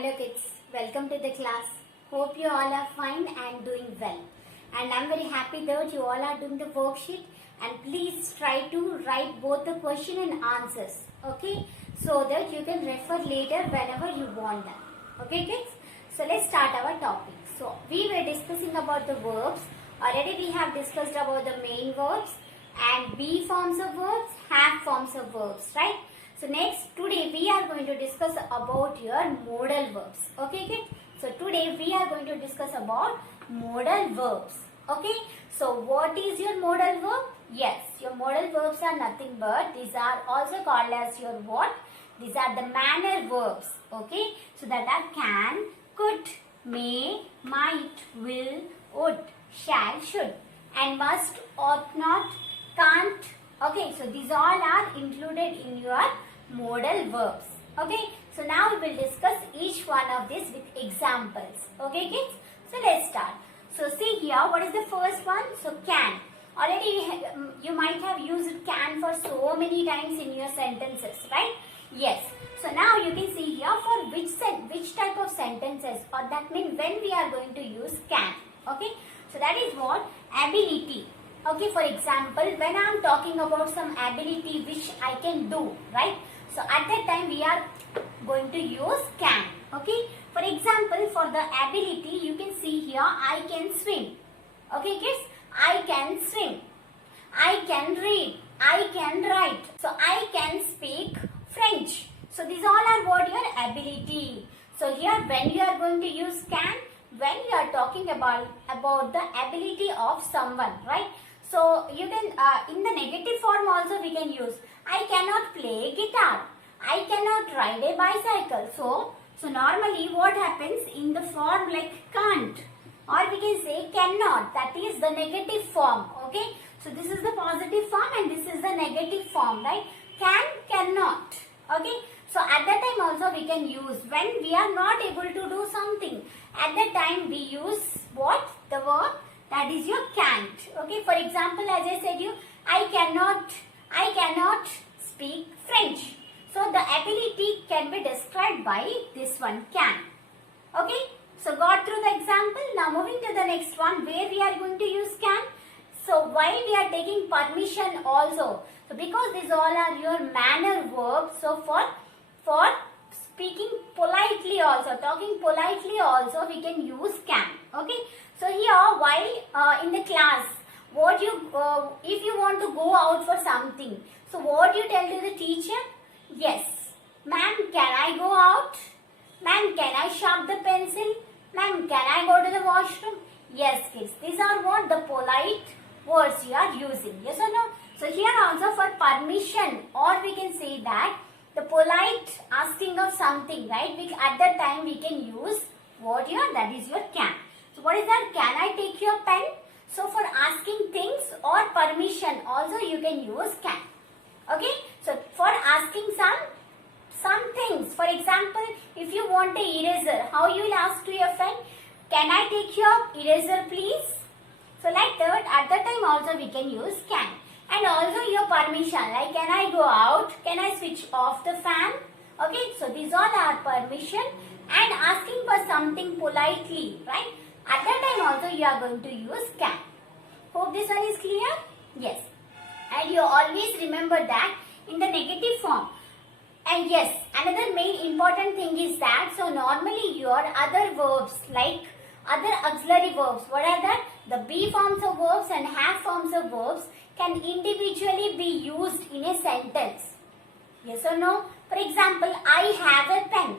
Hello kids, welcome to the class. Hope you all are fine and doing well. And I'm very happy that you all are doing the worksheet, and please try to write both the question and answers, okay? So that you can refer later whenever you want them. Okay kids? So let's start our topic. So we were discussing about the verbs. Already we have discussed about the main verbs and be forms of verbs, have forms of verbs, right? So next, today we are going to discuss about your modal verbs. Okay kids? So today we are going to discuss about modal verbs. Okay? So what is your modal verb? Yes, your modal verbs are nothing but these are also called as your what? These are the manner verbs. Okay? So that are can, could, may, might, will, would, shall, should, and must, ought not, can't. Okay, so these all are included in your modal verbs. Okay, so now we will discuss each one of these with examples. Okay kids, so let's start. So see here, what is the first one? So can. Already you might have used can for so many times in your sentences, right? Yes. So now you can see here for which type of sentences, or that means when we are going to use can. Okay, so that is what? Ability. Okay, for example, when I am talking about some ability which I can do, right? So at that time we are going to use can. Okay, for example, for the ability you can see here I can swim. Okay kids, I can swim, I can read, I can write, so I can speak French. So these all are what your ability. So here when you are going to use can, when you are talking about the ability of someone, right? So you can in the negative form also we can use I cannot play guitar, I cannot ride a bicycle. So normally what happens in the form like can't, or we can say cannot, that is the negative form. Okay, so this is the positive form and this is the negative form, right? Can, cannot. Okay, so at that time also we can use when we are not able to do something. At that time we use what? The verb that is your can't. Okay, for example, as I said you, I cannot speak French. So the ability can be described by this one, can. Okay, so got through the example. Now moving to the next one where we are going to use can. So why we are taking permission also? So because these all are your manner verbs. So for speaking politely also, talking politely also we can use can. Okay, so here while in the class, what you if you want to go out for something, so what you tell to the teacher? Yes, ma'am, can I go out? Ma'am, can I sharpen the pencil? Ma'am, can I go to the washroom? Yes kids, these are what the polite words you are using. Yes or no? So here also for permission, or we can say that the polite asking of something, right? At that time we can use what here? That is your can. So what is that? Can I take your pen? So for asking things or permission also you can use can. Okay, so for asking some things, for example, if you want a eraser, how you will ask to your friend, can I take your eraser please? So like that, at that time also we can use can. And also your permission, like can I go out, can I switch off the fan? Okay, so these all are permission and asking for something politely, right? At that time also you are going to use can. Hope this one is clear? Yes. And you always remember that in the negative form. And yes, another main important thing is that, so normally your other verbs like other auxiliary verbs, what are that? The be forms of verbs and have forms of verbs can individually be used in a sentence. Yes or no? For example, I have a pen.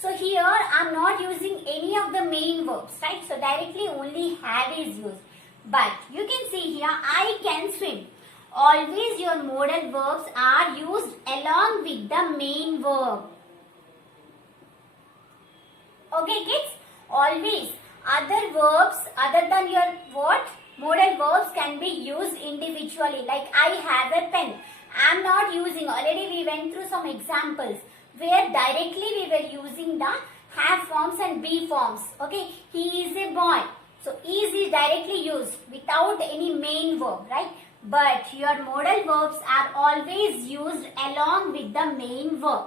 So here I am not using any of the main verbs, right? So directly only have is used. But you can see here, I can swim. Always your modal verbs are used along with the main verb. Okay kids? Always other verbs other than your what? Modal verbs can be used individually. Like I have a pen. I am not using, already we went through some examples where directly we were using the have forms and be forms. Okay, he is a boy. So is directly used without any main verb, right? But your modal verbs are always used along with the main verb.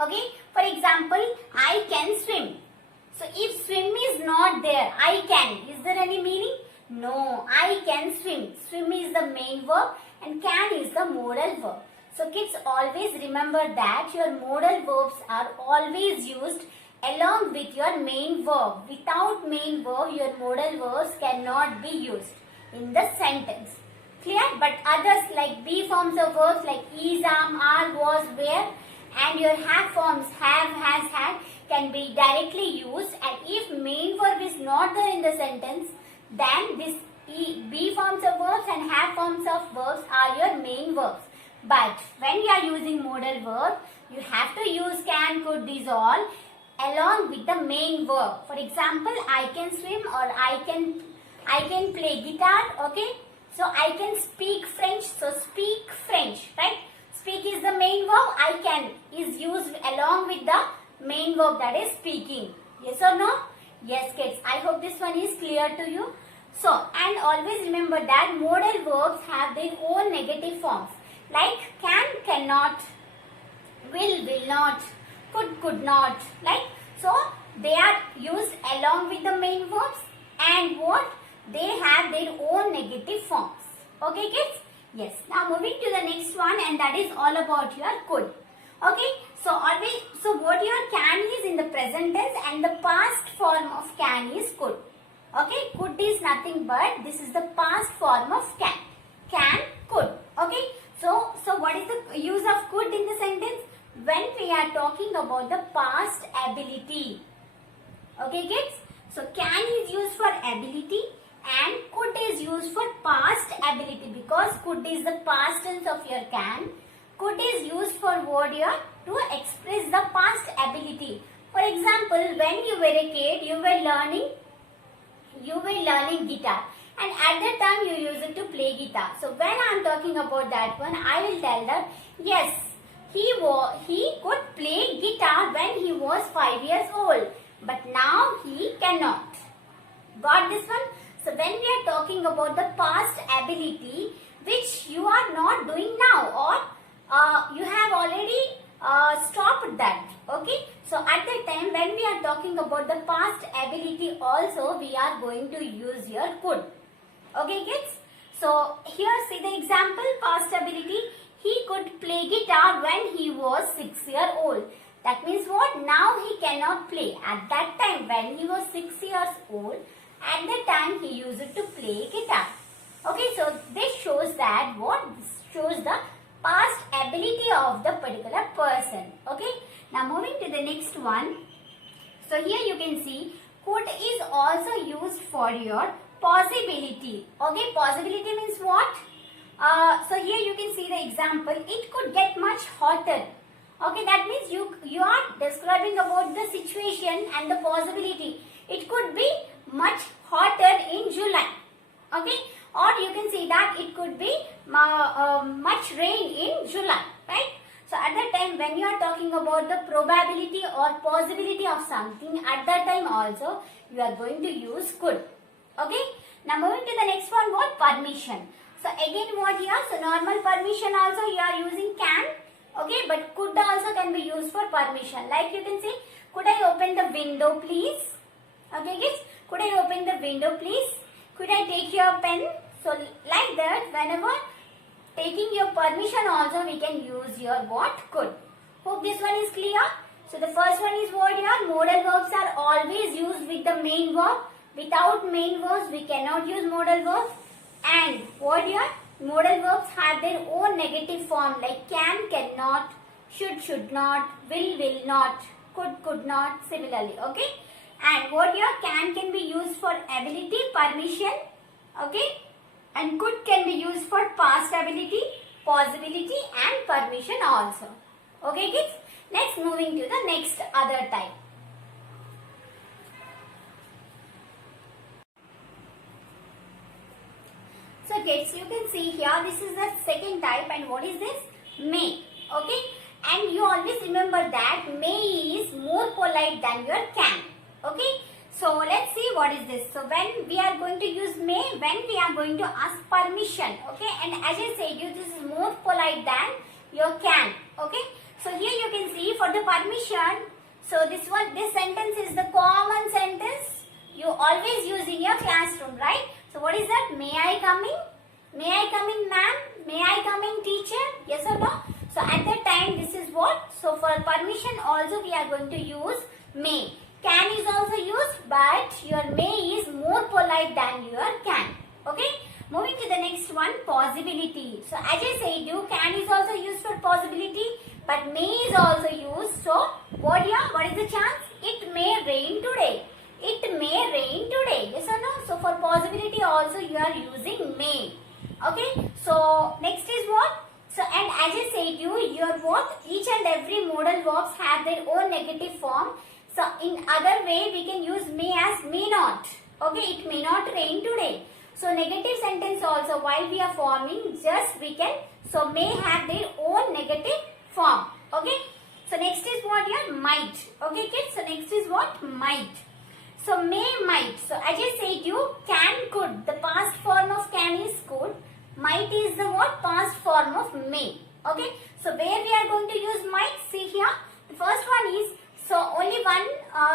Okay, for example, I can swim. So if swim is not there, I can, is there any meaning? No, I can swim. Swim is the main verb and can is the modal verb. So kids, always remember that your modal verbs are always used along with your main verb. Without main verb, your modal verbs cannot be used in the sentence. Clear? But others like be forms of verbs like is, am, are, was, were, and your have forms have, has, had can be directly used, and if main verb is not there in the sentence, then this be forms of verbs and have forms of verbs are your main verbs. But when you are using modal verb, you have to use can, could, these all along with the main verb. For example, I can swim or I can play guitar. Okay, so I can speak French, so speak French, right? Speak is the main verb, I can is used along with the main verb, that is speaking. Yes or no? Yes kids, I hope this one is clear to you. So, and always remember that modal verbs have their own negative forms like can, cannot, will not, could not, like, so they are used along with the main verbs, and what? They have their own negative forms. Okay kids? Yes. Now moving to the next one, and that is all about your could. Okay. So what your can is in the present tense, and the past form of can is could. Okay. Could is nothing but this is the past form of can. Can, could. Okay. So what is the use of could in the sentence? When we are talking about the past ability. Okay kids? So can is used for ability and could is used for past ability, because could is the past tense of your can. Could is used for word here to express the past ability. For example, when you were a kid, you were learning guitar, and at that time you used it to play guitar. So when I am talking about that one, I will tell that yes, he could play guitar when he was 5 years old, but now he cannot. Got this one? So when we are talking about the past ability which you are not doing now, or you have already stopped that. Okay. So at that time when we are talking about the past ability also, we are going to use your could. Okay kids? So here see the example, past ability. He could play guitar when he was 6 years old. That means what? Now he cannot play. At that time when he was 6 years old, at that time he used it to play guitar. Okay, so this shows that what? This shows the past ability of the particular person. Okay, now moving to the next one. So here you can see could is also used for your possibility. Okay, possibility means what? So here you can see the example. It could get much hotter. Okay, that means you are describing about the situation and the possibility. It could be much hotter in July. Okay, or you can see that it could be much rain in July, right? So at that time when you are talking about the probability or possibility of something, at that time also you are going to use could. Okay, now moving to the next one, what? Permission. So again what here? So normal permission also you are using can. Okay, but could also can be used for permission. Like you can say, could I open the window please? Okay kids, could I open the window please? Could I take your pen? So like that, whenever taking your permission also we can use your what? Could. Hope this one is clear. So the first one is what here? Modal verbs are always used with the main verb. Without main verbs we cannot use modal verbs. And what here? Modal verbs have their own negative form like can, cannot, should not, will not, could not, similarly. Okay. And what here? Can be used for ability, permission. Okay. And could can be used for past ability, possibility and permission also. Okay kids. Next moving to the next other type. So kids, you can see here this is the second type, and what is this? May. Okay. And you always remember that may is more polite than your can. Okay. So let's see what is this. So when we are going to use may, when we are going to ask permission. Okay. And as I said you, this is more polite than your can. Okay. So here you can see for the permission. So this sentence is the common sentence you always use in your classroom, right? So what is that? May I come in? May I come in, ma'am? May I come in, teacher? Yes or no? So at that time, this is what? So for permission also we are going to use may. Can is also used, but your may is more polite than your can. Okay? Moving to the next one, possibility. So as I said, you can is also used for possibility, but may is also used. So what here? What is the chance? It may rain today. It may rain today. Yes or no? So for possibility also you are using may. Okay? So next is what? So and as I said your what? Each and every modal verbs have their own negative form. So in other way we can use may as may not. Okay? It may not rain today. So negative sentence also while we are forming just we can, so may have their own negative form. Okay. So next is what here? Might. Okay kids. So next is what? Might. So may, might. So as I said you can, could. The past form of can is could. Might is the what? Past form of may. Okay. So where we are going to use might? See here. The first one is, so only one,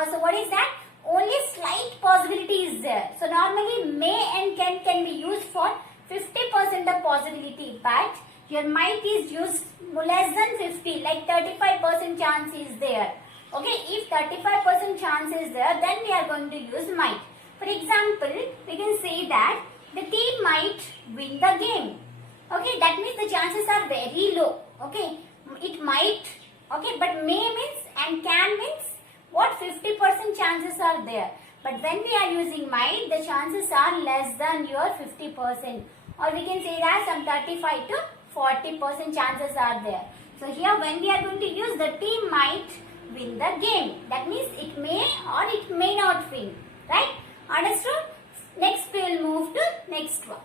so what is that? Only slight possibility is there. So normally may and can be used for 50% of possibility, but your might is used less than 50, like 35% chance is there. Okay, if 35% chance is there, then we are going to use might. For example, we can say that the team might win the game. Okay, that means the chances are very low. Okay, it might. Okay, but may means and can means what? 50% chances are there. But when we are using might, the chances are less than your 50%. Or we can say that some 35 to 40% chances are there. So here when we are going to use, the team might win the game. That means it may or it may not win. Right? Understood? Next we will move to next one.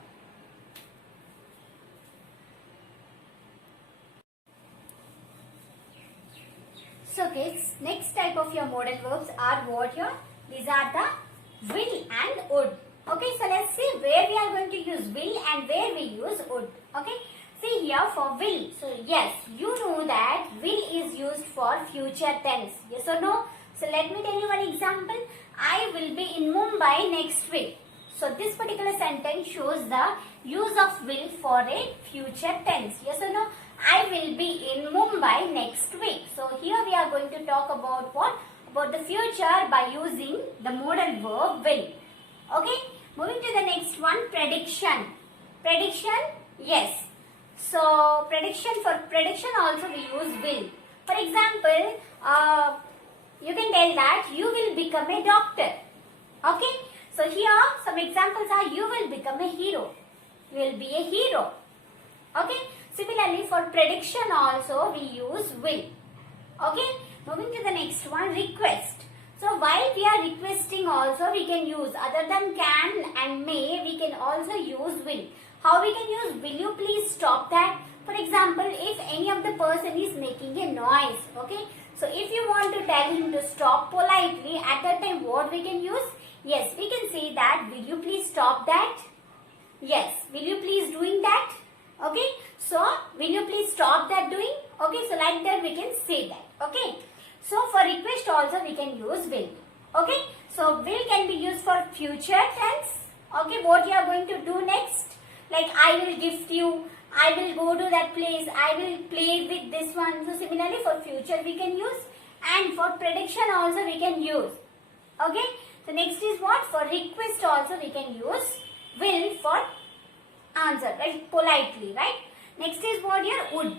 So kids, next type of your modal verbs are what here? These are the will and would. Okay, so let's see where we are going to use will and where we use would. Okay, see here for will. So yes, you know that will is used for future tense. Yes or no? So let me tell you one example. I will be in Mumbai next week. So this particular sentence shows the use of will for a future tense. Yes or no? I will be in Mumbai next week. So here we are going to talk about what? About the future by using the modal verb will. Okay. Moving to the next one, prediction. Prediction, yes. So prediction, for prediction also we use will. For example, you can tell that you will become a doctor. Okay. So here some examples are you will become a hero. You will be a hero. Okay. Similarly, for prediction also we use will. Okay. Moving to the next one, request. So while we are requesting also we can use, other than can and may, we can also use will. How we can use? Will you please stop that? For example, if any of the person is making a noise. Okay. So if you want to tell him to stop politely, at that time what we can use? Yes, we can say that, will you please stop that? Yes, will you please doing that? Okay. So, will you please stop that doing? Okay, so like that we can say that. Okay. So, for request also we can use will. Okay. So, will can be used for future tense. Okay, what you are going to do next? Like, I will gift you, I will go to that place, I will play with this one. So, similarly for future we can use. And for prediction also we can use. Okay. So, next is what? For request also we can use will for answer, right? Politely, right? Next is what here? Would.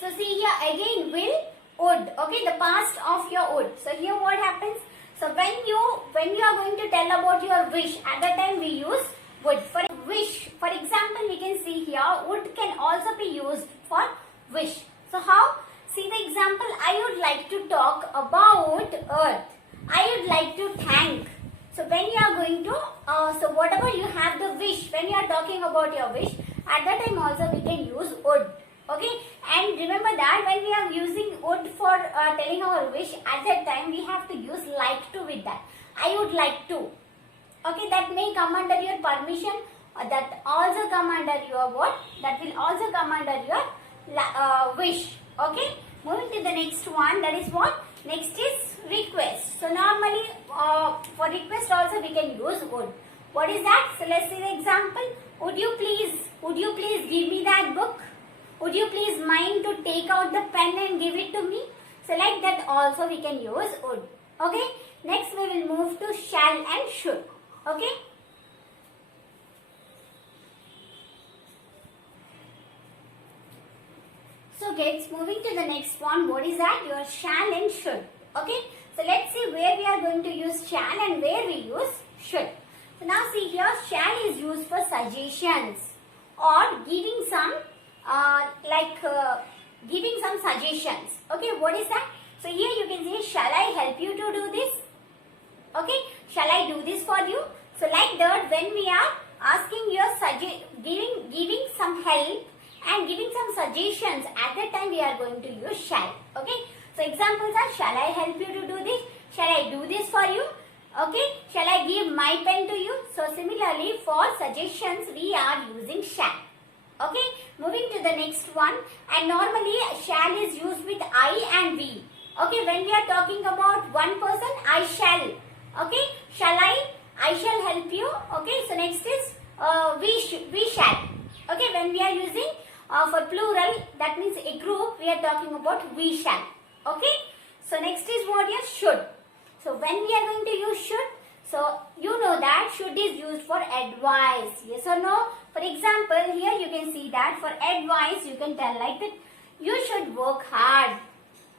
So see here again will, would. Okay, the past of your would. So here what happens? So when you are going to tell about your wish, at that time we use would. For wish, for example, we can see here would can also be used for wish. So how? See the example. I would like to talk about earth. I would like to thank. So when you are going to, so whatever you have the wish, when you are talking about your wish, at that time also we can use would. Okay, and remember that when we are using would for telling our wish, at that time we have to use like to with that. I would like to. Okay, that may come under your permission, or that also come under your what? That will also come under your wish. Okay, Moving to the next one, that is what? Next is request. So normally for request also we can use would. What is that? So let's see the example. Would you please give me that book? Would you please mind to take out the pen and give it to me? So like that also we can use would. Okay. Next we will move to shall and should. Okay. So kids, moving to the next one, what is that? Your shall and should. Okay. So let's see where we are going to use shall and where we use should. So now see here, shall is used for suggestions or giving some giving some suggestions. Okay, what is that? So here you can say, shall I help you to do this? Okay, shall I do this for you? So like that, when we are asking your giving some help and giving some suggestions, at that time we are going to use shall. Okay, so examples are, shall I help you to do this? Shall I do this for you? Okay, shall I give my pen to you? So similarly for suggestions we are using shall. Okay, moving to the next one, and normally shall is used with I and we. Okay, when we are talking about one person, I shall. Okay, shall I shall help you. Okay, so next is we shall. Okay, when we are using for plural, that means a group, we are talking about we shall. Okay, so next is what is should. So when we are going to use should, so you know that should is used for advice. Yes or no? For example, here you can see that for advice you can tell like that, you should work hard.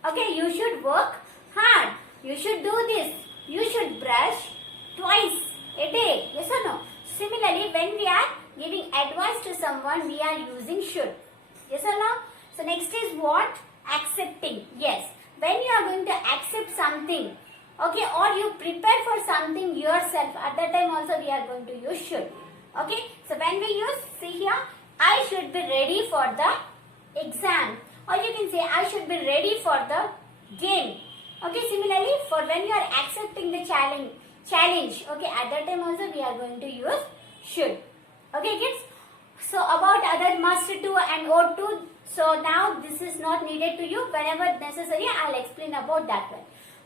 Okay, you should work hard. You should do this. You should brush twice a day. Yes or no? Similarly, when we are giving advice to someone, we are using should. Yes or no? So next is what? Accepting. Yes. When you are going to accept something, okay, or you prepare for something yourself, at that time also we are going to use should. Okay, so when we use, see here, I should be ready for the exam, or you can say I should be ready for the game. Okay, similarly for when you are accepting the challenge, okay, at that time also we are going to use should. Okay kids, so about other must to and ought to, so now this is not needed to you. Whenever necessary I will explain about that one.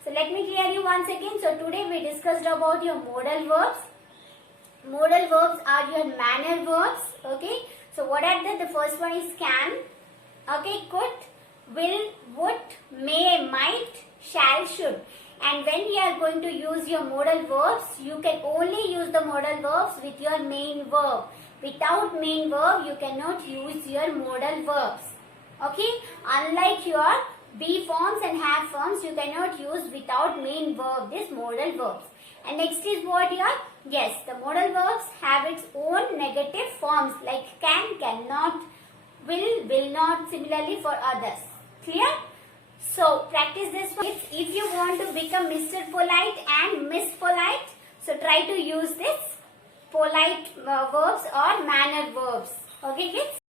So let me clear you once again. So today we discussed about your modal verbs. Modal verbs are your manner verbs. Okay. So what are they? The first one is can. Okay. Could, will, would, may, might, shall, should. And when we are going to use your modal verbs, you can only use the modal verbs with your main verb. Without main verb, you cannot use your modal verbs. Okay. Unlike your be forms and have forms, you cannot use without main verb, this modal verbs. And next is what your, yes, the modal verbs have its own negative forms like can, cannot, will not, similarly for others. Clear? So practice this one. If you want to become Mr. Polite and Miss Polite, so try to use this polite verbs or manner verbs. Okay kids?